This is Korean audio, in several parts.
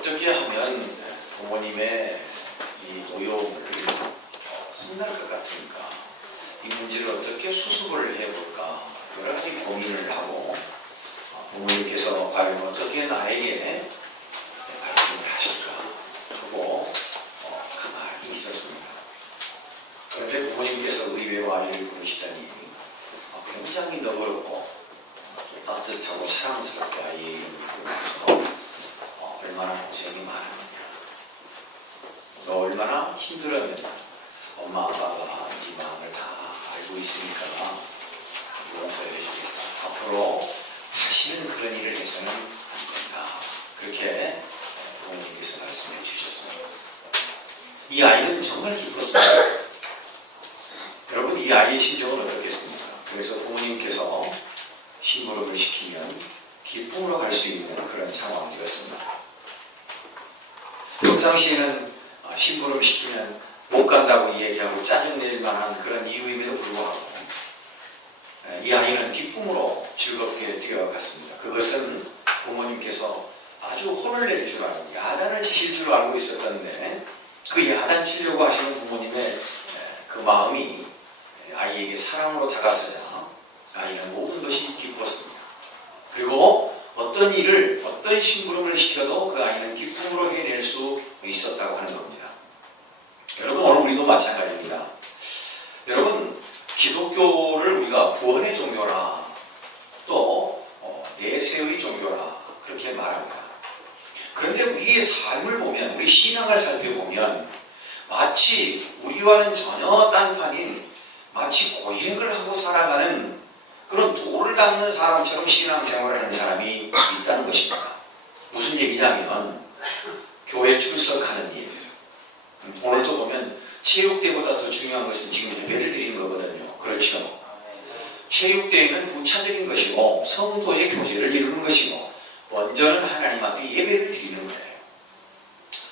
어떻게 하면 부모님의 이 노여움을 혼날 것 같으니까 이 문제를 어떻게 수습을 해볼까 여러 가지 고민을 하고 부모님께서 과연 어떻게 나에게 말씀을 하실까 하고 가만히 있었습니다. 그런데 부모님께서 의외로 아이를 부르시더니 굉장히 너그럽고 따뜻하고 사랑스럽게 아이의 이름을 부르면서 얼마나 고생이 많았느냐, 너 얼마나 힘들었느냐, 엄마 아빠가 네 마음을 다 알고 있으니까 용서해 주겠다. 앞으로 다시는 그런 일을 해서는 안 된다. 그렇게 부모님께서 말씀해 주셨습니다. 이 아이는 정말 기뻤습니다. 여러분, 이 아이의 심정은 어떻겠습니까? 그래서 부모님께서 심부름을 시키면 기쁨으로 갈 수 있는 그런 상황이었습니다. 평상시에는 심부름 시키면 못 간다고 얘기하고 짜증낼 만한 그런 이유임에도 불구하고 이 아이는 기쁨으로 즐겁게 뛰어갔습니다. 그것은 부모님께서 아주 혼을 낼 줄 알고 야단을 치실 줄 알고 있었던데 그 야단 치려고 하시는 부모님의 그 마음이 아이에게 사랑으로 다가서자 아이는 모든 것이 기뻤습니다. 그리고 어떤 일을, 어떤 심부름을 시켜도 그 아이는 기쁨으로 해낼 수 있었다고 하는 겁니다. 여러분, 오늘 우리도 마찬가지입니다. 여러분, 기독교를 우리가 구원의 종교라 또 내세의 종교라 그렇게 말합니다. 그런데 우리의 삶을 보면, 우리 신앙을 살펴보면 마치 우리와는 전혀 딴판인 마치 고행을 하고 살아가는 그런 돌을 닦는 사람처럼 신앙생활을 하는 사람이 있다는 것입니다. 무슨 얘기냐면 교회 출석하는 일, 오늘도 보면 체육대회보다 더 중요한 것은 지금 예배를 드리는 거거든요. 그렇죠? 체육대회는 부차적인 것이고 성도의 교제를 이루는 것이고 먼저는 하나님 앞에 예배를 드리는 거예요.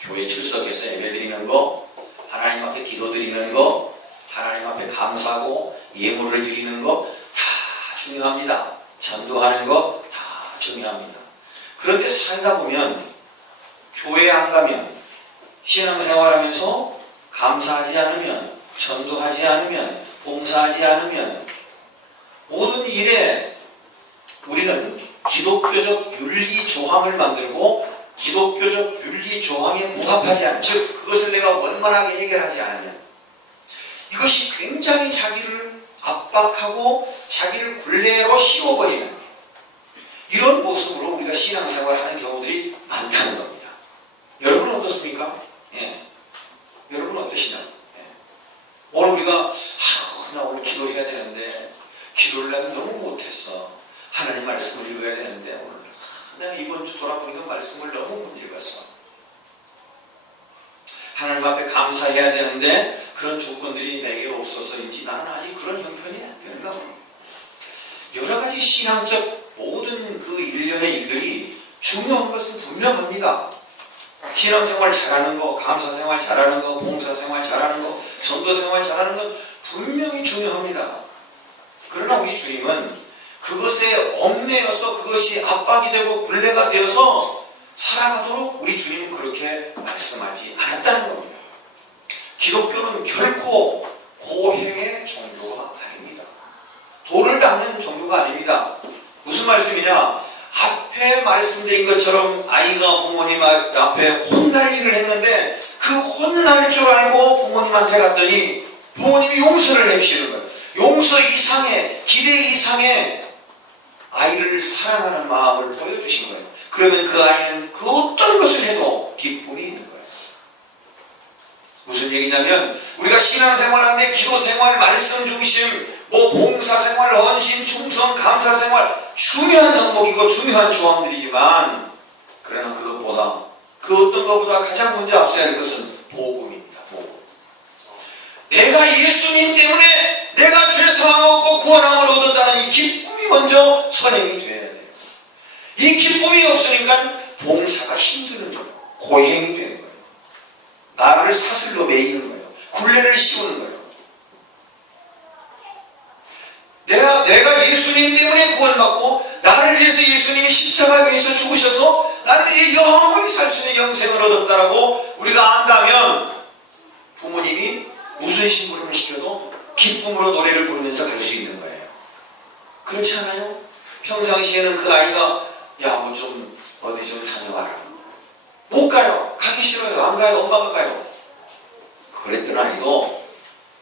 교회 출석해서 예배 드리는 거, 하나님 앞에 기도 드리는 거, 하나님 앞에 감사하고 예물을 드리는 거 다 중요합니다. 전도하는 거 다 중요합니다. 그런데 살다 보면 교회 안 가면, 신앙생활하면서 감사하지 않으면, 전도하지 않으면, 봉사하지 않으면 모든 일에 우리는 기독교적 윤리조항을 만들고 기독교적 윤리조항에 부합하지 않은, 즉 그것을 내가 원만하게 해결하지 않으면 이것이 굉장히 자기를 압박하고 자기를 굴레로 씌워버리는 이런 모습으로 우리가 신앙생활하는 경우들이 많다는 겁니다. 여러분은 어떻습니까? 예. 여러분은 어떠시냐? 예. 오늘 우리가 나 오늘 기도해야 되는데 기도를 나는 너무 못했어. 하나님 말씀을 읽어야 되는데 오늘 내가 이번 주 돌아보니까 말씀을 너무 못 읽었어. 하나님 앞에 감사해야 되는데 그런 조건들이 내게 없어서인지 나는 아직 그런 형편이 안 되는가 봐. 여러 가지 신앙적 모든 그 일련의 일들이 중요한 것은 분명합니다. 신앙생활 잘하는 거, 감사생활 잘하는 거, 봉사생활 잘하는 거, 전도생활 잘하는 건 분명히 중요합니다. 그러나 우리 주님은 그것에 얽매여서 그것이 압박이 되고 굴레가 되어서 살아가도록 우리 주님은 그렇게 말씀하지 않았다는 겁니다. 기독교는 결코 고행의 종교가 아닙니다. 돌을 닦는 종교가 아닙니다. 무슨 말씀이냐? 앞에 말씀드린 것처럼 아이가 부모님 앞에 혼날 일을 했는데 그 혼날 줄 알고 부모님한테 갔더니 부모님이 용서를 해주시는 거예요. 용서 이상의, 기대 이상의 아이를 사랑하는 마음을 보여주신 거예요. 그러면 그 아이는 그 어떤 것을 해도 기쁨이 있는 거예요. 무슨 얘기냐면 우리가 신앙생활하는데 기도생활, 말씀 중심, 봉사생활, 헌신, 충성, 감사생활 중요한 덕목이고 중요한 조항들이지만 그러나 그것보다 그 어떤 것보다 가장 먼저 앞서야 할 것은 복음입니다. 복음. 내가 예수님 때문에 내가 죄사함 얻고 구원함을 얻었다는 이 기쁨이 먼저 선행이 돼야 돼요. 이 기쁨이 없으니까 봉사가 힘드는 거예요. 고행이 되는 거예요. 나를 사슬로 매이는 거예요. 굴레를 씌우는 거예요. 내가 예수님 때문에 구원받고 나를 위해서 예수님이 십자가 위에서 죽으셔서 나를 영원히 살 수 있는 영생을 얻었다라고 우리가 안다면 부모님이 무슨 심부름을 시켜도 기쁨으로 노래를 부르면서 갈 수 있는 거예요. 그렇지 않아요? 평상시에는 그 아이가 야, 뭐 좀 어디 좀 다녀와라. 못 가요. 가기 싫어요. 안 가요. 엄마가 가요. 그랬던 아이도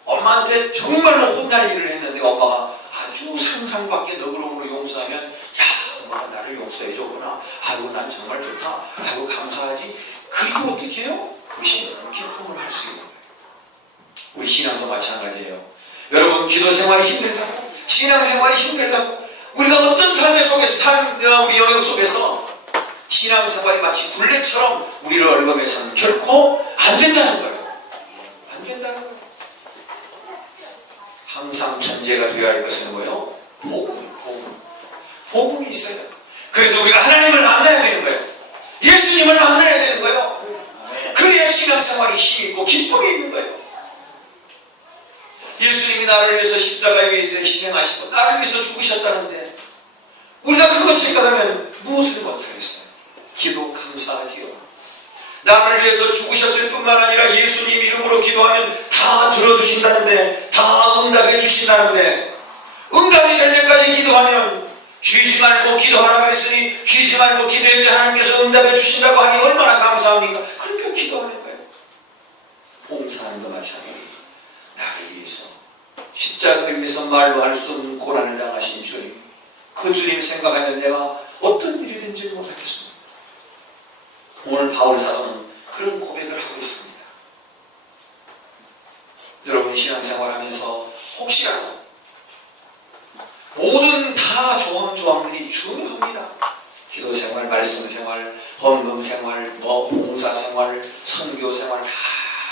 엄마한테 정말로 혼날 일을 했는데 엄마가 아주 상상 밖의 너그러움으로 용서하면 야, 엄마가 나를 용서해 줬구나. 아이고, 난 정말 좋다. 아이고, 감사하지. 그리고 어떻게 해요? 그것이 기쁨을 할 수 있는 거예요. 우리 신앙도 마찬가지예요. 여러분, 기도 생활이 힘들다고, 신앙 생활이 힘들다고, 우리가 어떤 삶의 속에서, 우리 영역 속에서 신앙 생활이 마치 굴레처럼 우리를 얽어매서는 결코 안 된다는 거예요. 안 된다는 거예요. 항상 전제가 되어야 할 것은 뭐예요? 복음이 있어요. 그래서 우리가 하나님을 만나야 되는 거예요. 예수님을 만나야 되는 거예요. 그래야 신앙생활이 힘이 있고 기쁨이 있는 거예요. 예수님이 나를 위해서 십자가에 위해서 희생하시고 나를 위해서 죽으셨다는데 우리가 그것을 생각하면 무엇을 못하겠어요? 기도 감사하지요. 나를 위해서 죽으셨을 뿐만 아니라 예수님 이름으로 기도하면 다 들어주신다는데, 다 응답해 주신다는데, 응답이 될 때까지 기도하면 쉬지 말고 기도하라 그랬으니 쉬지 말고 기도했는데 하나님께서 응답해 주신다고 하니 얼마나 감사합니까? 그렇게 기도하는 거예요. 봉사하는 것 마찬가지예요. 나를 위해서 십자가를 위해서 말로 할 수 없는 고난을 당하신 주님, 그 주님 생각하면 내가 어떤 일이든지 못하겠습니다. 오늘 바울 사도는 그런 고백을 하고 있습니다. 여러분, 신앙생활하면서 혹시라도 모든 다 조항들이 중요합니다. 기도생활, 말씀생활, 헌금생활, 봉사생활, 선교생활 다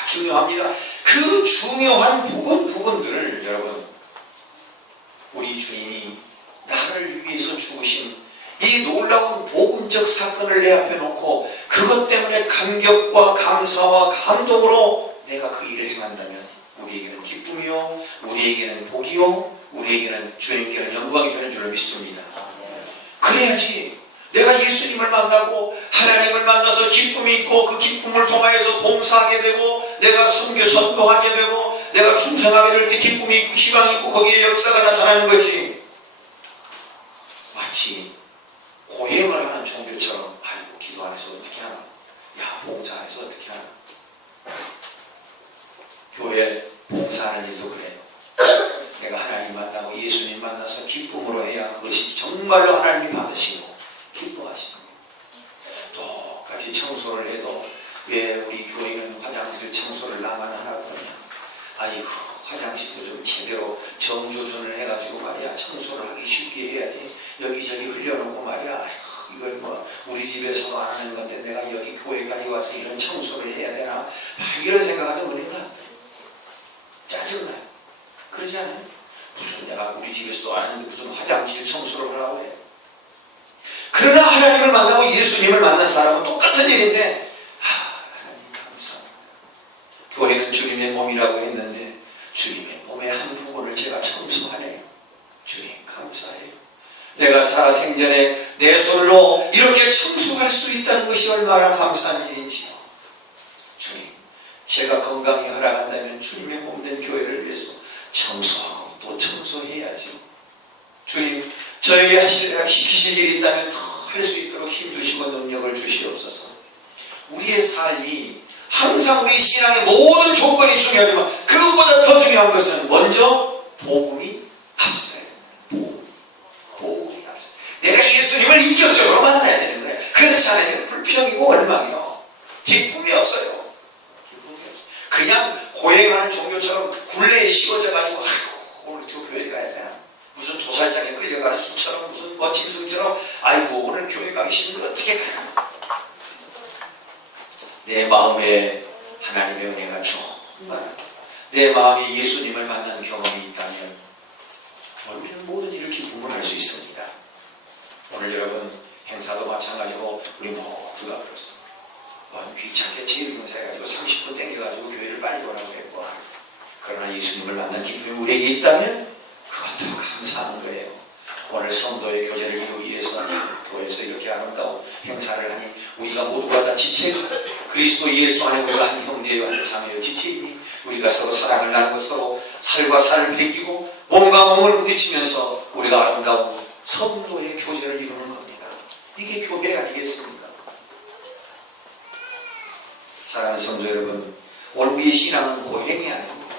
중요합니다. 그 중요한 부분들을 여러분, 우리 주님이 나를 위해서 죽으신 이 놀라운 복음적 사건을 내 앞에 놓고 그것 때문에 감격과 감사와 감동으로 내가 그 일을 행한다면 우리에게는 기쁨이요, 우리에게는 복이요, 우리에게는 주님께는 영광이 되는 줄로 믿습니다. 그래야지 내가 예수님을 만나고 하나님을 만나서 기쁨이 있고 그 기쁨을 통하여서 봉사하게 되고 내가 선교 전도하게 되고 내가 충성하게 될 때 기쁨이 있고 희망이 있고 거기에 역사가 나타나는 거지. 마치 고행을 하는 종교처럼 아이고, 기도 안 해서 어떻게 하나, 야, 봉사 안 해서 어떻게 하나. 교회 봉사하는 일도 그래요. 내가 하나님 만나고 예수님 만나서 기쁨으로 해야 그것이 정말로 하나님이 받으시고 기뻐하시고. 똑같이 청소를 해도 왜 우리 교회는 화장실 청소를 나만 하라고 그러냐. 아이고, 화장실도 좀 제대로 정조준을 해가지고 말이야 청소를 하기 쉽게 해야지. 여기저기 흘려놓고 말이야, 아이고, 이걸 뭐 우리 집에서도 안 하는 건데 내가 여기 교회까지 와서 이런 청소를 해야 되나, 이런 생각하면 은혜가 안 돼. 짜증나요. 그러지 않아요? 무슨 내가 우리 집에서도 안 하는데 무슨 화장실 청소를 하라고 해. 그러나 하나님을 만나고 예수님을 만난 사람은 똑같은 일인데, 하나님 감사합니다. 교회는 주님의 몸이라고 했는데 주님의 몸의 한 부분을 제가 청소하네요. 주님 감사해요. 내가 살아생전에 내 손으로 이렇게 청소할 수 있다는 것이 얼마나 감사한 일인지요. 주님, 제가 건강히 허락한다면 주님의 몸된 교회를 위해서 청소하고 또 청소해야죠. 주님, 저에게 시키실 일이 있다면 더 할 수 있도록 힘주시고 능력을 주시옵소서. 우리의 삶이 항상 우리 신앙의 모든 조건이 중요하지만 그것보다 더 중요한 것은 먼저 복음이 앞서야 됩니다. 복음이 앞서야 됩니다. 내가 예수님을 인격적으로 만나야 되는 거예요. 그렇지 않으면 불평이고 원망이요. 기쁨이 없어요. 기쁨이 없어요. 그냥 고행하는 종교처럼 굴레에 씌워져가지고 아이고, 오늘 또 교회 가야 되나, 무슨 도살장에 끌려가는 수처럼 무슨 멋짐승처럼 아이고, 오늘 교회 가기 싫은데 어떻게 가나. 내 마음에 하나님의 은혜가 정말 내 마음에 예수님을 만난 경험이 있다면 우리는 모든 일을 기쁨을 할 수 있습니다. 오늘 여러분 행사도 마찬가지고 우리 모두가 그렇습니다. 귀찮게 제일근사 해가지고 30분 땡겨가지고 교회를 빨리 오라고 했고, 그러나 예수님을 만난 기쁨이 우리에게 있다면 그것도 감사한 거예요. 오늘 성도의 교제를 이루기 위해서 교회에서 이렇게 아름다운 행사를 하니 우리가 모두가 다 지체, 그리스도 예수 안에 우리가 한 형제요 한 자매요 지체이니 우리가 서로 사랑을 나누고 서로 살과 살을 베끼고 몸과 몸을 부딪히면서 우리가 아름다운 성도의 교제를 이루는 겁니다. 이게 교회 아니겠습니까? 사랑하는 성도 여러분, 오늘 우리의 신앙은 고행이 아닙니다.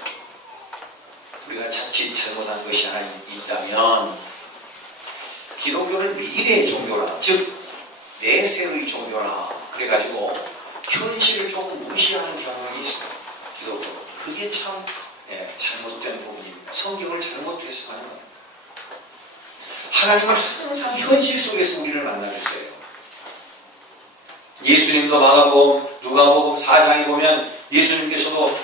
우리가 자칫 잘못한 것이 하나 있다면 기독교는 미래의 종교라, 즉 내세의 종교라 그래가지고 현실을 조금 무시하는 경향이 있어요. 기독교. 그게 참 잘못된 부분입니다. 성경을 잘못 해석하는 겁니다. 하나님은 항상 현실 속에서 우리를 만나주세요. 예수님도 마가복음, 누가복음 4장에 보면 예수님께서도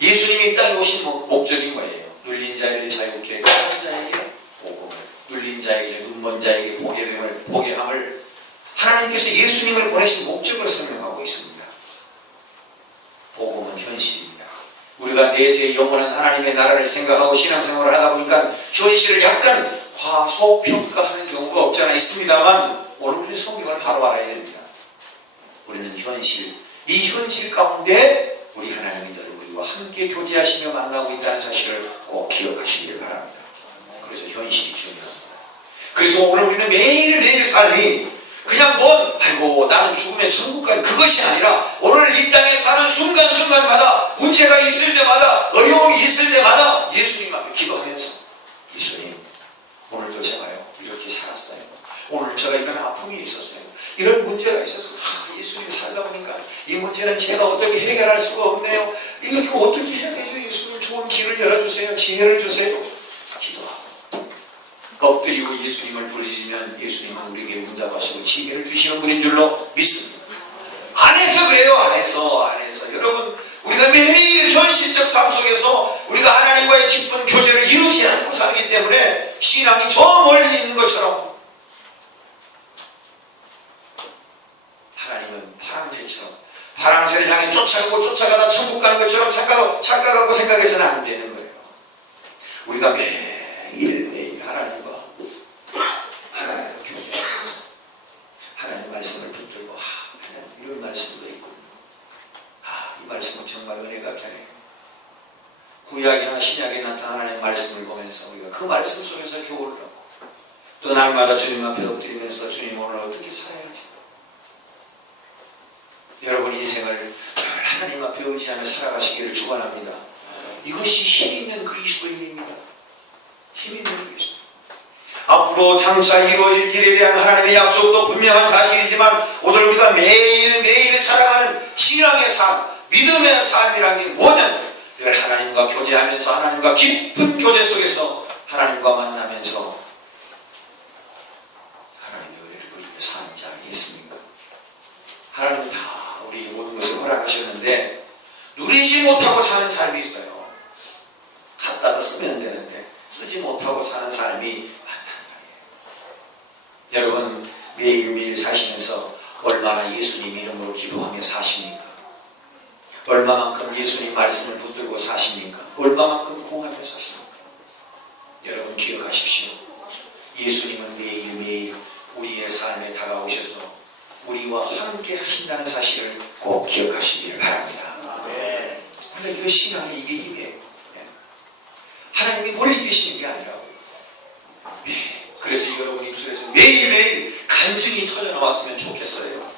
예수님이 이 땅에 오신 목적인 거예요. 눌린 자를 자유케 하는 자에게 복음을, 눌린 자에게, 눈먼 자에게 보게 함을 하나님께서 예수님을 보내신 목적을 설명하고 있습니다. 복음은 현실입니다. 우리가 내세의 영원한 하나님의 나라를 생각하고 신앙생활을 하다 보니까 현실을 약간 과소평가하는 경우가 없지 않아 있습니다만 오늘 우리 성경을 바로 알아야 됩니다. 우리는 현실, 이 현실 가운데 우리 하나님이 늘 우리와 함께 교제하시며 만나고 있다는 사실을 꼭 기억하시길 바랍니다. 그래서 현실이 중요합니다. 그래서 오늘 우리는 매일매일 삶이 그냥 아이고 나는 죽으면 천국 가니 그것이 아니라 오늘 이 땅에 사는 순간순간마다 문제가 있을 때마다 어려움이 있을 때마다 예수님 앞에 기도하면서 예수님 오늘도 제가요 이렇게 살았어요. 오늘 제가 이런 아픔이 있었어요. 이런 문제가 있어서 예수님 살다 보니까 이 문제는 제가 어떻게 해결할 수가 없네요. 이렇게 어떻게 해야 되죠? 예수님 좋은 길을 열어주세요. 지혜를 주세요. 기도하고 엎드리고 예수님을 부르시면 예수님은 우리에게 응답하시고 지혜를 주시는 분인 줄로 믿습니다. 안에서 그래요. 안에서 여러분 우리가 매일 현실적 삶 속에서 우리가 하나님과의 깊은 교제를 이루지 않고 살기 때문에 신앙이 저 멀리 있는 것처럼 하나님은 파랑새를 향해 쫓아가다 천국 가는 것처럼 착각하고 생각해서는 안 되는 거예요. 우리가 매일 하나님과 교제하면서 하나님 말씀을 붙들고 하나님 이런 말씀도 있군요. 이 말씀은 정말 은혜가 되네요. 구약이나 신약에 나타난 하나님의 말씀을 보면서 우리가 그 말씀 속에서 교훈을 얻고 또 날마다 주님 앞에 엎드리면서 주님 오늘 어떻게 살아야지. 여러분 인생을 늘 하나님 앞에 의지하며 살아가시기를 축원합니다. 이것이 힘 있는 그리스도인입니다. 힘 있는 그리스도. 앞으로 장차 이루어질 일에 대한 하나님의 약속도 분명한 사실이지만 오늘 우리가 매일매일 살아가는 신앙의 삶, 믿음의 삶이라는 게 뭐냐면 늘 하나님과 교제하면서 하나님과 깊은 교제 속에서 하나님과 만나면서 하나님의 은혜를 누리며 사는 자 아니겠습니까? 하나님은 다 우리 모든 것을 허락하셨는데 누리지 못하고 사는 삶이 있어요. 갖다가 쓰면 되는데 쓰지 못하고 사는 삶이 많다는 거예요. 여러분 매일매일 사시면서 얼마나 예수님 이름으로 기도하며 사십니까? 얼마만큼 예수님 말씀을 붙들고 사십니까? 얼마만큼 구하며 사십니까? 여러분 기억하십시오. 예수님은 매일매일 우리의 삶에 다가오셔서 우리와 함께 하신다는 사실을 꼭 기억하시기를 바랍니다. 그런데 그 신앙이 이게 힘이에요. 하나님이 멀리 계시는 게 아니라고. 그래서 여러분 입술에서 매일매일 간증이 터져나왔으면 좋겠어요.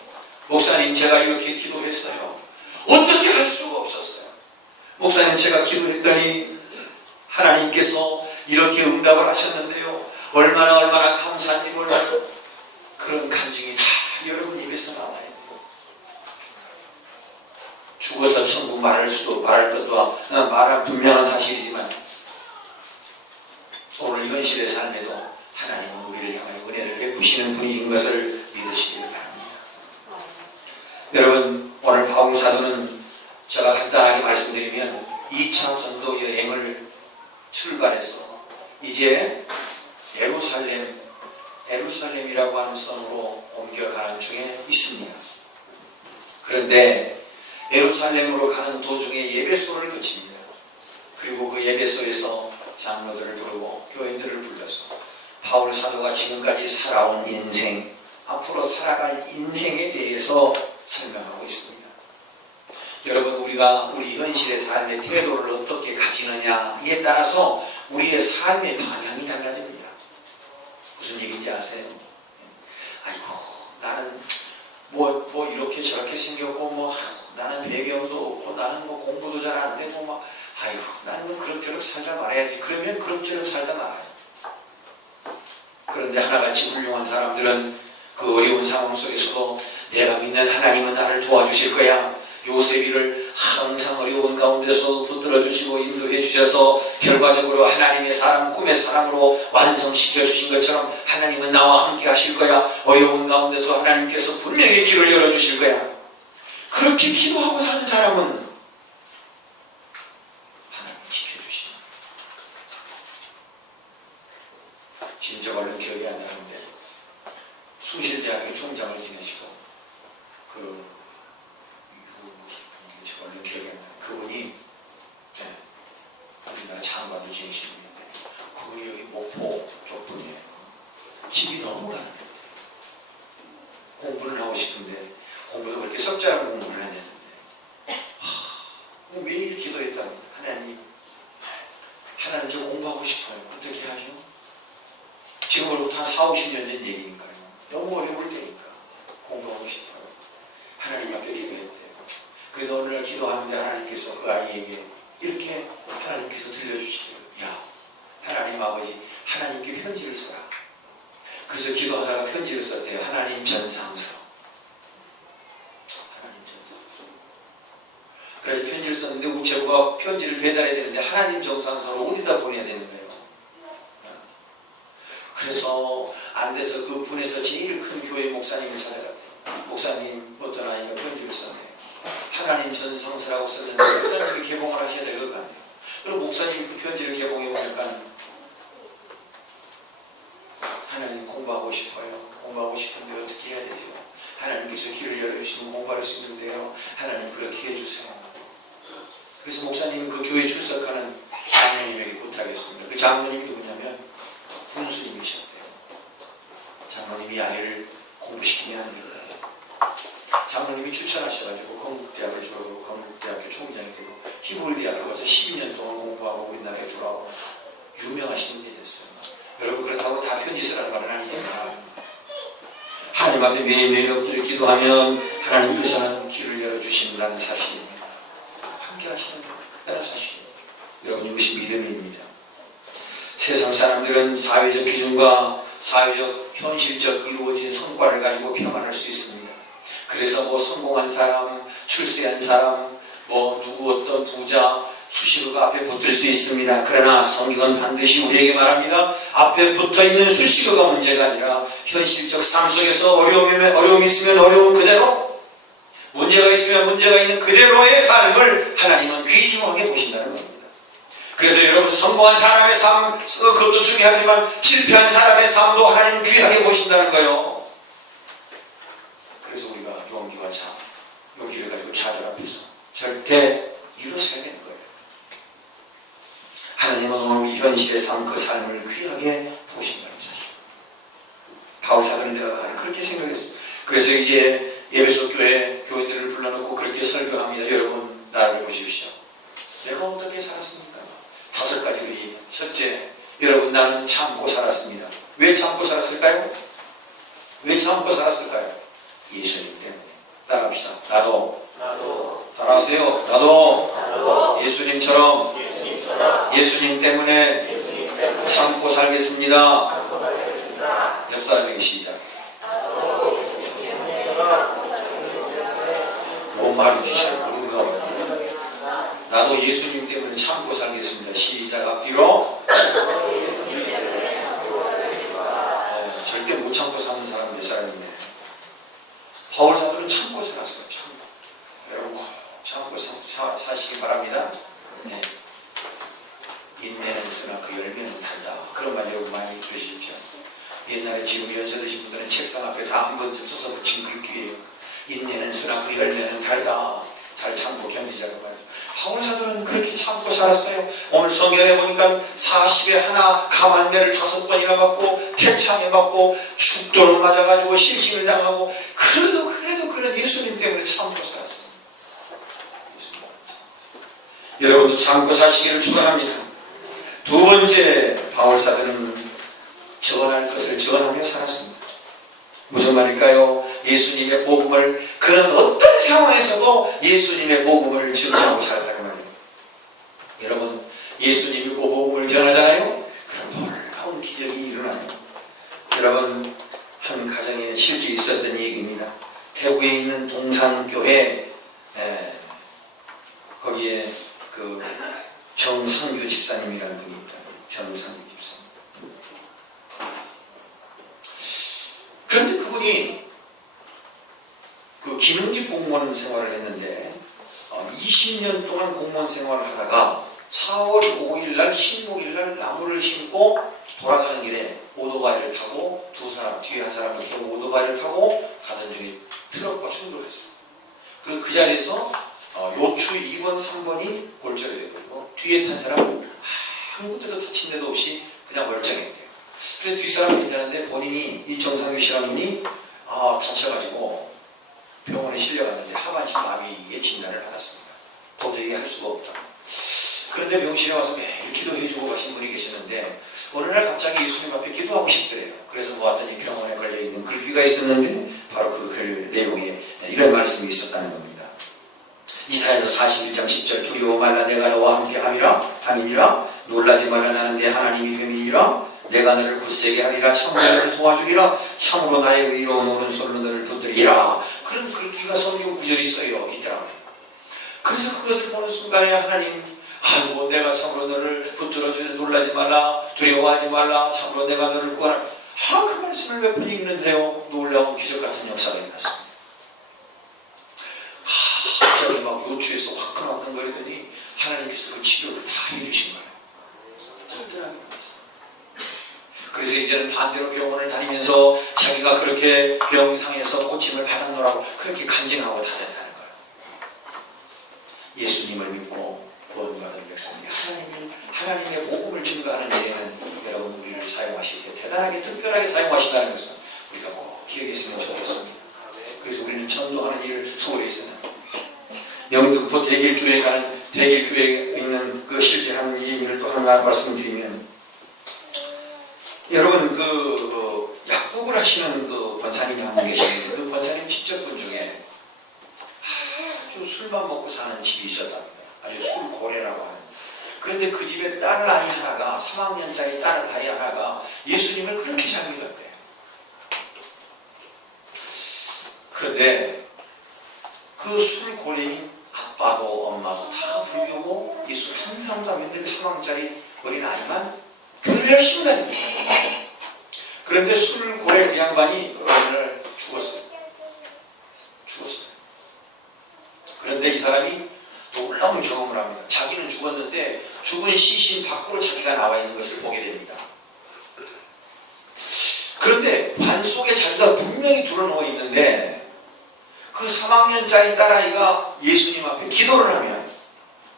목사님 제가 이렇게 기도했어요. 어떻게 할 수가 없었어요. 목사님 제가 기도했더니 하나님께서 이렇게 응답을 하셨는데요. 얼마나 감사한지 몰라요. 그런 간증이 다 여러분 입에서 나와야 돼요. 죽어서 천국 말할 분명한 사실이지만 오늘 현실의 삶에도 하나님은 우리를 향하여 은혜를 베푸시는 분인 것을 믿으시기를 바랍니다. 여러분 오늘 바울 사도는 제가 간단하게 말씀드리면 2차 전도 여행을 출발해서 이제 예루살렘이라고 하는 성으로 옮겨가는 중에 있습니다. 그런데 예루살렘으로 가는 도중에 예배소를 거칩니다. 그리고 그 예배소에서 장로들을 부르고 교인들을 불러서 바울 사도가 지금까지 살아온 인생, 앞으로 살아갈 인생에 대해서 설명하고 있습니다. 여러분, 우리가 우리 현실의 삶의 태도를 어떻게 가지느냐에 따라서 우리의 삶의 방향이 달라집니다. 무슨 얘기인지 아세요? 아이고, 나는 뭐 이렇게 저렇게 생겼고 나는 배경도 없고 나는 공부도 잘 안 되고 아이고, 나는 그럭저럭 살다 말아야지. 그러면 그럭저럭 살다 말아요. 그런데 하나같이 훌륭한 사람들은 그 어려운 상황 속에서도 내가 믿는 하나님은 나를 도와주실 거야. 요셉이를 항상 어려운 가운데서 붙들어 주시고 인도해 주셔서 결과적으로 하나님의 사람, 꿈의 사람으로 완성시켜 주신 것처럼 하나님은 나와 함께 하실 거야. 어려운 가운데서 하나님께서 분명히 길을 열어 주실 거야. 그렇게 기도하고 사는 사람은 하나님이 지켜주시는. 진짜 얼른 기억이 안 나는데 숭실대학교 총장을 지내시고 얼른 기억이 안 나요. 그분이 우리나라 장관도 지내신 분인데 그분이 여기 목포 쪽 분이에요. 집이 너무 가난해요. 공부를 하고 싶은데 공부도 그렇게 석자로 공부를 했는데 매일 기도했다고 하나님 저 공부하고 싶어요. 어떻게 하죠? 지금으로부터 한 4, 50년 전 얘기니까요. 너무 어려울 때니까 공부하고 싶어요. 하나님 앞에 기도했대요. 그래도 오늘 기도하는데 하나님께서 그 아이에게 이렇게 하나님께서 들려주시대요. 야, 하나님 아버지, 하나님께 편지를 써라. 그래서 기도하다가 편지를 썼대요. 하나님 전상서. 하나님 전상서. 그래서 편지를 썼는데 우체부가 편지를 배달해야 되는데 하나님 전상서를 어디다 보내야 되는 거예요. 그래서 안 돼서 그 분에서 제일 큰 교회 목사님을 찾아갔대요. 목사님, 어떤 아이가 편지를 썼네요. 하나님 전상서라고 썼는데 목사님이 개봉을 하셔야 될 것 같네요. 그리고 목사님이 그 편지를 개봉해 보니까 하나님 공부하고 싶어요. 공부하고 싶은데 어떻게 해야 되죠? 하나님께서 길을 열어주시면 공부할 수 있는데요. 하나님 그렇게 해주세요. 그래서 목사님이 그 교회 출석하는 장로님에게 부탁했습니다. 그 장로님이 누구냐면 군수님이셨대요. 장로님이 아이를 공부시키면 안 되거든요. 장로님이 추천하셔가지고 건국대학을 졸업하고 건국대학교 총장이 되고 히브리대학교 가서 12년 동안 공부하고 우리나라에 돌아오고 유명하신 분이 됐어요. 여러분, 그렇다고 다 편지 쓰라는 말은 아니지만 하나님 앞에 매일매일 엎드려 기도하면 하나님께서는 길을 열어주신다는 사실입니다. 함께 하시는 사실입니다. 여러분, 이것이 믿음입니다. 세상 사람들은 사회적 기준과 사회적 현실적 이루어진 성과를 가지고 평안할 수 있습니다. 그래서 성공한 사람, 출세한 사람, 누구 어떤 부자, 수식어가 앞에 붙을 수 있습니다. 그러나 성경은 반드시 우리에게 말합니다. 앞에 붙어있는 수식어가 문제가 아니라 현실적 삶 속에서 어려움이 있으면 어려움 그대로, 문제가 있으면 문제가 있는 그대로의 삶을 하나님은 귀중하게 보신다는 겁니다. 그래서 여러분, 성공한 사람의 삶, 그것도 중요하지만 실패한 사람의 삶도 하나님 귀하게 보신다는 거예요. 그래서 우리가 용기와 참, 용기를 가지고 좌절 앞에서 절대 일어서야 되는 거예요. 하나님은 오늘 우리 현실의 삶, 그 삶을 귀하게 보신다는 사실. 바울 사도는 내가 그렇게 생각했습니다. 그래서 이제 에베소 교회들을 불러놓고 그렇게 설교합니다. 여러분, 나를 보십시오. 내가 어떻게 살았습니까? 5가지로 얘기해요. 첫째, 여러분, 나는 참고 살았습니다. 왜 참고 살았을까요? 왜 참고 살았을까요? 예수님 때문에. 따라합시다. 나도. 따라하세요. 나도 예수님처럼 예수님 때문에 참고 살겠습니다. 옆 사람에게 시작. 뭔 말인지 잘 모르는가 봐요. 나도 예수님 때문에 참고 살겠습니다. 시작. 앞뒤로. 절대 못 참고 사는 사람 몇 사람이네. 바울 사도는 참고 살았어요. 참고. 여러분, 참고 사시기 바랍니다. 네. 인내는 쓰나 그 열매는 달다. 그런 말 여러분 많이 들으시죠? 옛날에 지금 연세 드신 분들은 책상 앞에 다 한 번쯤 써서 붙인 글귀예요. 인내는 쓰나 그 열매는 달다. 잘 참고 견디자고 말이죠. 바울 사도는 그렇게 참고 살았어요. 오늘 성경에 보니까 40에 하나 감한매를 5번이나 맞고 태창에 맞고 죽도록 맞아가지고 실신을 당하고 그래도 그는 예수님 때문에 참고 살았습니다. 여러분도 참고 사시기를 축원합니다. 두 번째 바울사도는 전할 것을 전하며 살았습니다. 무슨 말일까요? 예수님의 복음을 그는 어떤 상황에서도 예수님의 복음을 전하고 살았다고 말이에요. 여러분 예수님이 그 복음을 전하잖아요. 그럼 놀라운 기적이 일어나요. 여러분 한 가정에 실제 있었던 얘기입니다. 태국에 있는 동산교회 거기에 그 정상규 집사님이라는 분이 있다. 정상규 집사님. 그런데 그분이 그 기능직 공무원 생활을 했는데 20년 동안 공무원 생활을 하다가 4월 5일날 신목일날 나무를 심고 돌아가는 길에 오토바이를 타고 두 사람 뒤에 한 사람을 태우고 오토바이를 타고 가던 중에 트럭과 충돌했어요. 그 자리에서 요추 2번 3번이 골절이 되고 뒤에 탄 사람은 아무 데도 다친 데도 없이 그냥 멀쩡했대요. 그래서 뒷사람은 괜찮은데 본인이 이 정상규 씨라는 분이 다쳐가지고 병원에 실려갔는데 하반신 마비의 진단을 받았습니다. 도저히 할 수가 없다. 그런데 병실에 와서 매일 기도해주고 가신 분이 계셨는데 어느 날 갑자기 예수님 앞에 기도하고 싶더래요. 그래서 보았더니 병원에 걸려있는 글귀가 있었는데 바로 그 글 내용에 이런 말씀이 있었다는 겁니다. 이사야서 41장 10절 두려워 말라 내가 너와 함께 함이니라 놀라지 말라 나는 내 하나님이 됨이니라 내가 너를 굳세게 하리라 참으로 너를 도와주리라 참으로 나의 의로운 오른손으로 너를 붙들리라. 그런 글귀가 성경 구절이 써여 있더라고요. 그래서 그것을 보는 순간에 하나님 아이고 내가 참으로 너를 붙들어주는 놀라지 말라 두려워하지 말라 참으로 내가 너를 구하라. 그 말씀을 몇 번 읽는데요 놀라운 기적 같은 역사가 일어났습니다. 갑자기 막 요추에서 화끈화끈거리더니 하나님께서 그 치료를 다 해주신 거예요. 든든하게 일어났어요. 그래서 이제는 반대로 병원을 다니면서 자기가 그렇게 병상에서 고침을 받았노라고 그렇게 간증하고 다녔다는 거예요. 예수님을 믿고 구원받은 백성이 하나님의 복음을 증거하는 데에는 여러분 우리를 사용하실 때 대단하게 특별하게 사용하신다는 것을 우리가 꼭 기억했으면 좋겠습니다. 그래서 우리는 전도하는 일을 소홀히 했습니다. 영등포 대길교회에 가는 대길교회에 있는 그 실제 한 얘기를 또 하나 말씀드리면 여러분 그 약국을 하시는 그 권사님이 한 분 계시는데 그 권사님 친척분 중에 아주 술만 먹고 사는 집이 있었답니다. 아주 술고래라고 하는. 그런데 그 집에 딸 아이 하나가 3학년짜리 딸 아이 하나가 예수님을 그렇게 잘 믿었대요. 그런데 그 술고래인 아빠도 엄마도 다 불교고 예수를 한 사람도 안 믿는데 3학년짜리 어린 아이만 교회를 열심히 다닙니다. 그런데 술고래 그 양반이 어느 날 죽었어요. 그런데 이 사람이 놀라운 경험을 합니다. 자기는 죽었는데 죽은 시신 밖으로 자기가 나와 있는 것을 보게 됩니다. 그런데 관 속에 자기가 분명히 들어누워 있는데 그 3학년짜리 딸아이가 예수님 앞에 기도를 하면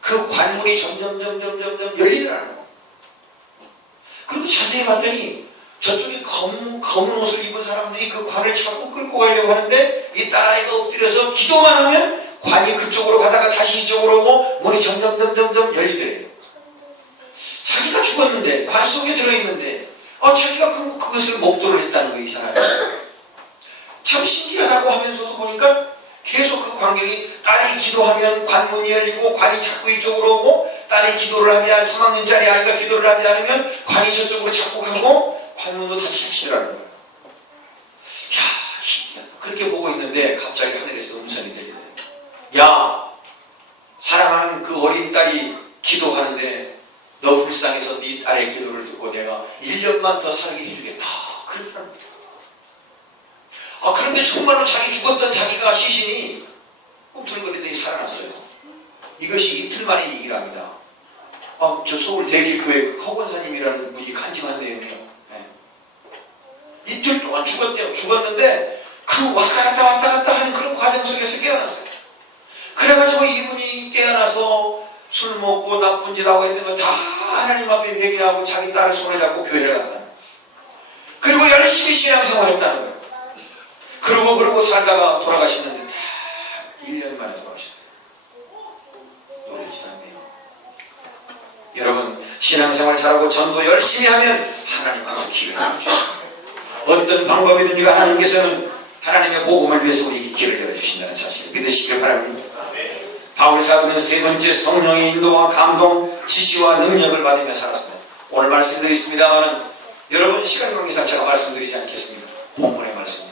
그 관문이 점점 열리더라는 거예요. 그리고 자세히 봤더니 저쪽에 검은 옷을 입은 사람들이 그 관을 자꾸 끌고 가려고 하는데 이 딸아이가 엎드려서 기도만 하면 관이 그쪽으로 가다가 다시 이쪽으로 오고 문이 점점 열리더래요. 자기가 죽었는데 관 속에 들어있는데 자기가 그것을 목도를 했다는 거예요. 이 사람이. 참 신기하다고 하면서도 보니까 계속 그 광경이 딸이 기도하면 관문이 열리고 관이 자꾸 이쪽으로 오고 딸이 기도를 하지 않으면 3학년짜리 아이가 기도를 하지 않으면 관이 저쪽으로 자꾸 가고 관문도 다시 닫히더라는 거예요. 야, 신기하다. 그렇게 보고 있는데 갑자기 하늘에서 음성이 들리더래요. 야, 사랑하는 그 어린 딸이 기도하는데 너 불쌍해서 네 딸의 기도를 듣고 내가 1년만 더 살게 해주겠다. 그러더랍니다. 그런데 정말로 자기 죽었던 자기가 시신이 꿈틀거리더니 살아났어요. 이것이 이틀 만의 얘기를 합니다. 저 서울 대길교회 허권사님이라는 분이 간증한 내용이에요. 네. 이틀 동안 죽었대요. 죽었는데 그 왔다 갔다 하는 그런 과정 속에서 깨어났어요. 그래가지고 이분이 깨어나서 술 먹고 나쁜 짓 하고 했던 거 다 하나님 앞에 회개하고 자기 딸을 손에 잡고 교회를 갔다. 그리고 열심히 신앙생활 했다는 거예요. 그러고 살다가 돌아가시는데 딱 1년 만에 돌아가셨어요. 놀라지 않네요. 여러분, 신앙생활 잘하고 전도 열심히 하면 하나님께서 기회를 주십니다. 어떤 방법이든지 하나님께서는 하나님의 복음을 위해서 우리에게 길을 열어주신다는 사실을 믿으시길 바랍니다. 바울 사도는 세 번째 성령의 인도와 감동, 지시와 능력을 받으며 살았습니다. 오늘 말씀드리겠습니다만 여러분 시간 관계상 제가 말씀드리지 않겠습니다. 본문의 말씀.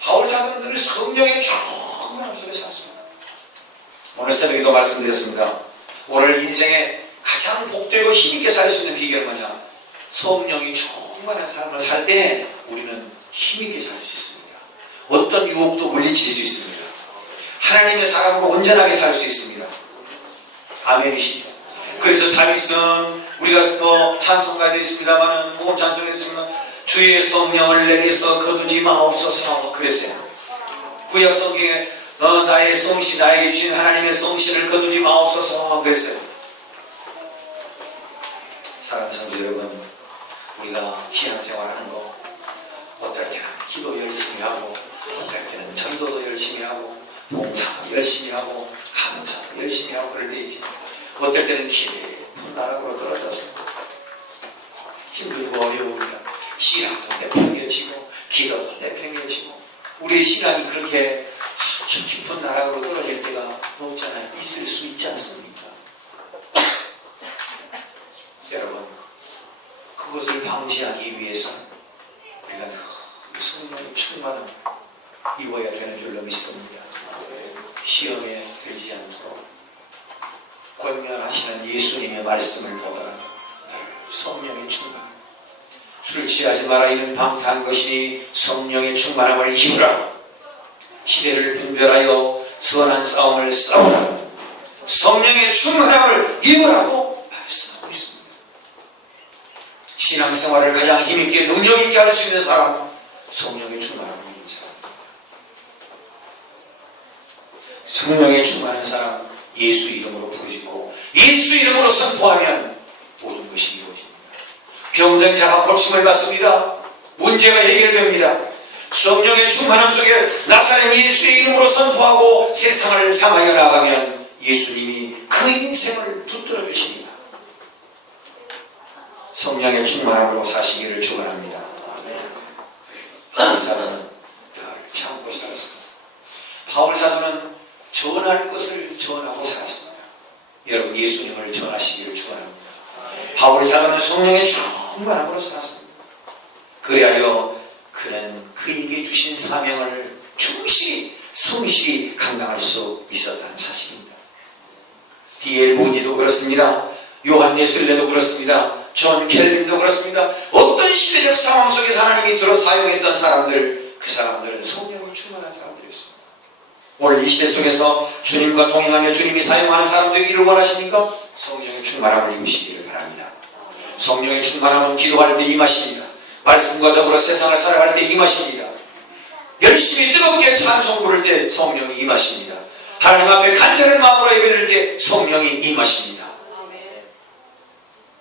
바울 사도는 늘 성령의 충만함 속에 살았습니다. 오늘 새벽에도 말씀드렸습니다. 오늘 인생에 가장 복되고 힘있게 살 수 있는 비결은 뭐냐? 성령이 충만한 삶을 살 때 우리는 힘있게 살 수 있습니다. 어떤 유혹도 물리칠 수 있습니다. 하나님의 사람으로 온전하게 살 수 있습니다. 아멘이시죠. 그래서 다윗은 우리가 또 찬송가도 있습니다만은 무언 찬송에 있으면 주의 성령을 내게서 거두지 마옵소서 그랬어요. 구약 성경에 나의 성신, 나에게 주신 하나님의 성신을 거두지 마옵소서 그랬어요. 사랑하는 성도 여러분, 우리가 신앙생활하는 거 어떨 때는 기도 열심히 하고 어떨 때는 전도도 열심히 하고 봉사도 열심히 하고 감사도 열심히 하고 그럴 때 있지. 어떨 때는 깊은 나락으로 떨어져서 힘들고 어려우니까 신앙도 내팽개치고 기도도 내팽개치고 우리의 신앙이 그렇게 아주 깊은 나락으로 떨어질 때가 없잖아요. 있을 수 있지 않습니까? 여러분, 그것을 방지하기 위해서 우리가 늘 성령의 충만함을 입어야 되는 줄로 믿습니다. 시험에 들지 않도록 권면하시는 예수님의 말씀을 보거나 늘 성령의 충만. 술 취하지 마라 이는 방탕한 것이니 성령의 충만함을 입으라. 시대를 분별하여 선한 싸움을 싸우라. 성령의 충만함을 입으라고 말씀하고 있습니다. 신앙생활을 가장 힘있게 능력있게 할 수 있는 사람, 성령의 충만함을 입은 사람. 성령의 충만한 사람, 예수 이름으로 부르짖고 예수 이름으로 선포하면 모든 것이 이루어집니다. 병든 자가 고침을 받습니다. 문제가 해결됩니다. 성령의 충만함 속에 나사렛 예수의 이름으로 선포하고 세상을 향하여 나아가면 예수님이 그 인생을 붙들어 주십니다. 성령의 충만함으로 사시기를 축원합니다. 바울 사도는 늘 참고 살았습니다. 바울 사도는 전할 것을 전하고 살았습니다. 여러분, 예수님을 전하시기를 축원합니다. 바울 사도는 성령의 충만함으로 살았습니다. 그리하여 그는 그에게 주신 사명을 충실히 성실히 감당할 수 있었다는 사실입니다. D.L. 모니도 그렇습니다. 요한 웨슬레도 그렇습니다. 존 켈빈도 그렇습니다. 어떤 시대적 상황 속에서 하나님이 들어 사용했던 사람들, 그 사람들은 성령을 충만한 사람들이었습니다. 오늘 이 시대 속에서 주님과 동행하며 주님이 사용하는 사람들이기를 원하십니까? 성령의 충만함을 입으시기를 바랍니다. 성령의 충만함은 기도할 때 임하십니다. 말씀과 더불어 세상을 살아갈 때 임하십니다. 열심히 뜨겁게 찬송 부를 때 성령이 임하십니다. 하나님 앞에 간절한 마음으로 예배드릴 때 성령이 임하십니다.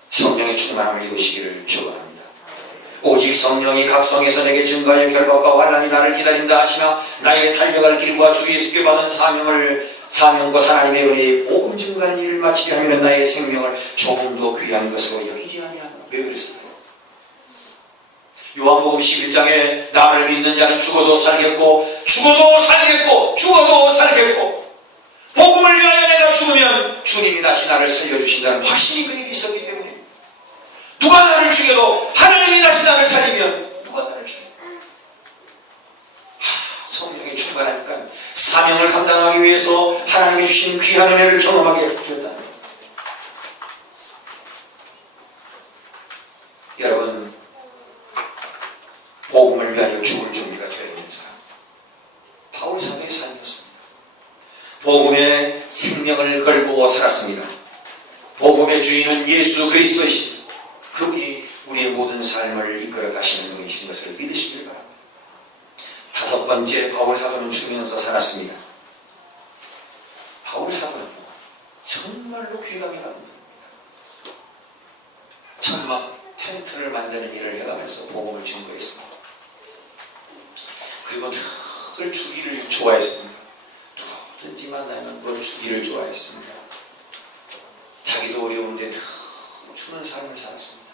성령의 충만함을 입으시기를 축원합니다. 오직 성령이 각 성에서 내게 증거하여 결박과 환난이 나를 기다린다 하시나 나의 달려갈 길과 주 예수께 받은 사명과 하나님의 은혜의 복음 증거하는 일을 마치게 하면 나의 생명을 조금 더 귀한 것으로 여기지 아니하노. 왜 그랬을까요? 요한복음 11장에 나를 믿는 자는 죽어도 살겠고 죽어도 살겠고 죽어도 살겠고 복음을 위하여 내가 죽으면 주님이 다시 나를 살려주신다는 확신이 그에게 있었기 때문에 누가 나를 죽여도 하나님이 다시 나를 살리면 누가 나를 죽여도 성령이 충만하니까 사명을 감당하기 위해서 하나님이 주신 귀한 은혜를 경험하게 되었다. 여러분, 복음을 위하여 죽을 준비가 되어 있는 사람, 바울 사도의 삶이었습니다. 복음의 생명을 걸고 살았습니다. 복음의 주인은 예수 그리스도이십니다. 그분이 우리의 모든 삶을 이끌어 가시는 분이신 것을 믿으시길 바랍니다. 다섯 번째, 바울 사도는 주면서 살았습니다. 바울 사도는 정말 정말로 귀감이 갑니다. 천막 텐트를 만드는 일을 해가면서 복음을 증거했습니다. 그리고 늘 주기를 좋아했습니다. 누구든지 만나면 늘 주기를 좋아했습니다. 자기도 어려운데 늘 주는 삶을 살았습니다.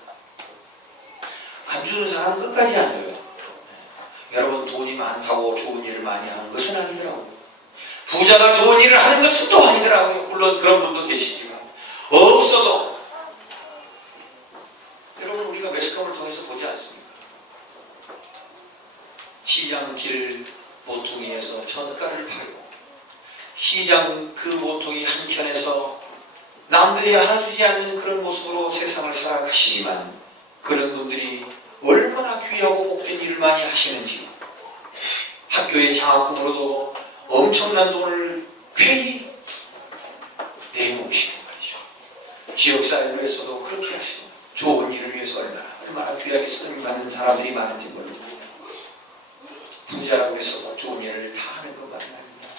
안 주는 사람은 끝까지 안 줘요. 여러분, 돈이 많다고 좋은 일을 많이 하는 것은 아니더라고요. 부자가 좋은 일을 하는 것은 또 아니더라고요. 물론 그런 분도 계시지만 없어도 여러분, 우리가 매스컴을 통해서 보지 않습니까? 시장 길 모퉁이에서 젓갈을 팔고 시장 그 모퉁이 한켠에서 남들이 알아주지 않는 그런 모습으로 세상을 살아가시지만 그런 분들이 얼마나 귀하고 복된 일을 많이 하시는지, 학교의 장학금으로도 엄청난 돈을 쾌히 내놓으시고 말이죠. 지역사회를 위해서도 그렇게 하시고 좋은 일을 위해서 얼마나 귀하게 쓰임받는 사람들이 많은지 모르고 부자라고 해서 좋은 일을 다 하는 것만은 아닙니다.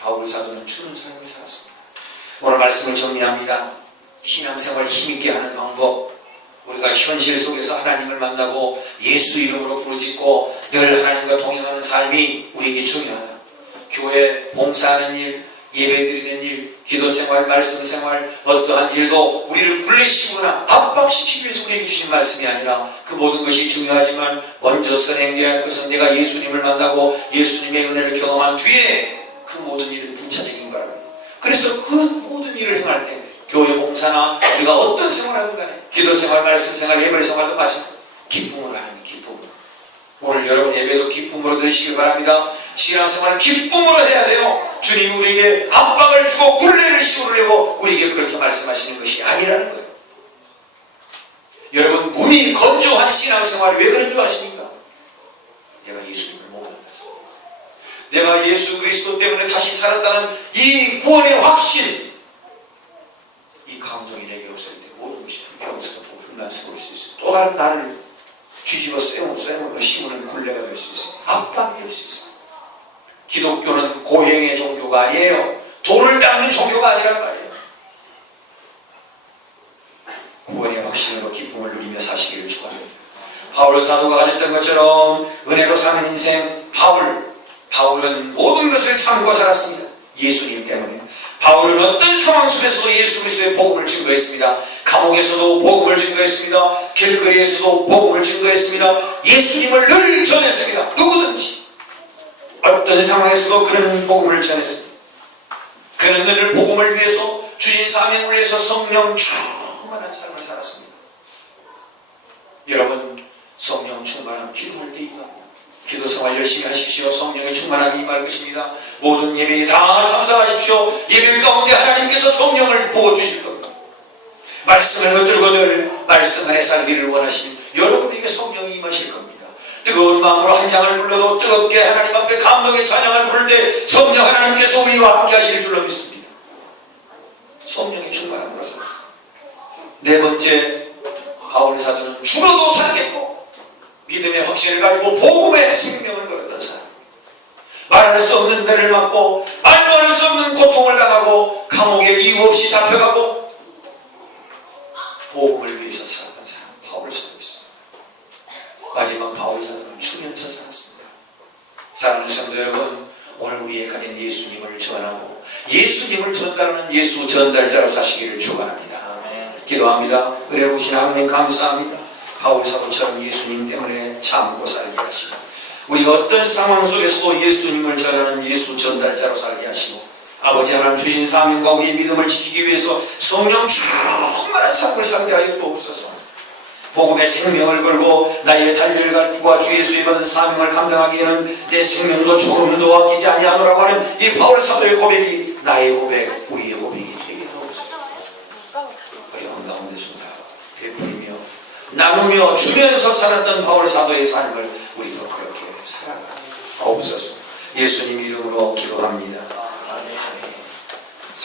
바울 사도는 주는 삶을 살았습니다. 오늘 말씀을 정리합니다. 신앙생활 힘있게 하는 방법, 우리가 현실 속에서 하나님을 만나고 예수 이름으로 부르짖고 늘 하나님과 동행하는 삶이 우리에게 중요하다. 교회 봉사하는 일, 예배드리는 일, 기도생활, 말씀생활, 어떠한 일도 우리를 굴리시거나 압박시키기 위해서 우리에게 주신 말씀이 아니라 그 모든 것이 중요하지만 먼저 선행되어야 할 것은 내가 예수님을 만나고 예수님의 은혜를 경험한 뒤에 그 모든 일은 부차적인 거랍니다. 그래서 그 모든 일을 행할 때 교회 봉사나 우리가 어떤 생활하든 간에 기도생활, 말씀생활, 예배생활도 마찬가지로 기쁨으로 하는 기쁨으로. 오늘 여러분 예배도 기쁨으로 드시기 바랍니다. 신앙생활은 기쁨으로 해야 돼요. 주님 우리에게 압박을 주고 굴레를 씌우려고 우리에게 그렇게 말씀하시는 것이 아니라는 거예요. 여러분, 몸이 건조한 신앙생활이 왜 그런 줄 아십니까? 내가 예수님을 못 만나서, 내가 예수 그리스도 때문에 다시 살았다는 이 구원의 확신, 이 감동이 내게 없을 때 모든 것이 불평스럽고 혼란스러울 수 있어요. 또 다른 나를 뒤집어 세우는 심으는 굴레가 될 수 있어요. 압박이 될 수 있어요. 기독교는 고행의 종교가 아니에요. 돌을 닦는 종교가 아니란 말이에요. 구원의 확신으로 기쁨을 누리며 사시기를 축원합니다. 바울 사도가 가졌던 것처럼 은혜로 사는 인생, 바울은 모든 것을 참고 살았습니다. 예수님 때문에. 바울은 어떤 상황 속에서도 예수 그리스도의 복음을 증거했습니다. 감옥에서도 복음을 증거했습니다. 길거리에서도 복음을 증거했습니다. 예수님을 늘 전했습니다. 누구든지 어떤 상황에서도 그런 복음을 전했습니다. 그는 늘 복음을 위해서, 주인 사명을 위해서 성령 충만한 삶을 살았습니다. 여러분, 성령 충만한 기도할 때 임합니다. 기도생활 열심히 하십시오. 성령의 충만함이 임할 것입니다. 모든 예배에 다 참석하십시오. 예배 가운데 하나님께서 성령을 부어주실 겁니다. 말씀을 붙들고 늘 말씀 안에 살기를 원하시는 여러분에게 성령이 임하실 겁니다. 뜨거운 마음으로 한 장을 불러도 뜨겁게 하나님 앞에 감동의 찬양을 부를 때 성령 하나님께서 우리와 함께 하실 줄로 믿습니다. 성령의 충만함으로 살았습니다. 네 번째, 바울 사도는 죽어도 살겠고 믿음의 확신을 가지고 복음의 생명을 걸었던 사람. 말할 수 없는 배를 맞고 말도 할 수 없는 고통을 당하고 감옥에 이유 없이 잡혀가고 복음을 위해서 살았던 사람, 바울 사도였습니다. 마지막 바울 사도는 죽으면서 살았습니다. 사랑하는 성도 여러분, 오늘 우리에 가진 예수님을 전하고 예수님을 전달하는 예수 전달자로 사시기를 축원합니다. 기도합니다. 은혜 주신 하나님 감사합니다. 바울 사도처럼 예수님 때문에 참고 살게 하시고 우리 어떤 상황 속에서도 예수님을 전하는 예수 전달자로 살게 하시고 아버지 하나님 주신 사명과 우리의 믿음을 지키기 위해서 성령 충만한 삶을 살게 하여 주옵소서. 복음의 생명을 걸고 나의 달려갈과 주 예수의 받은 사명을 감당하기에는 내 생명도 조금도 아끼지 아니하노라고 하는 이 바울 사도의 고백이 나의 고백, 우리의 고백이 되게 하옵소서. 어려운 가운데서 베풀며 나누며 주면서 살았던 바울 사도의 삶을 우리도 그렇게 살아가옵소서. 예수님 이름으로 기도합니다.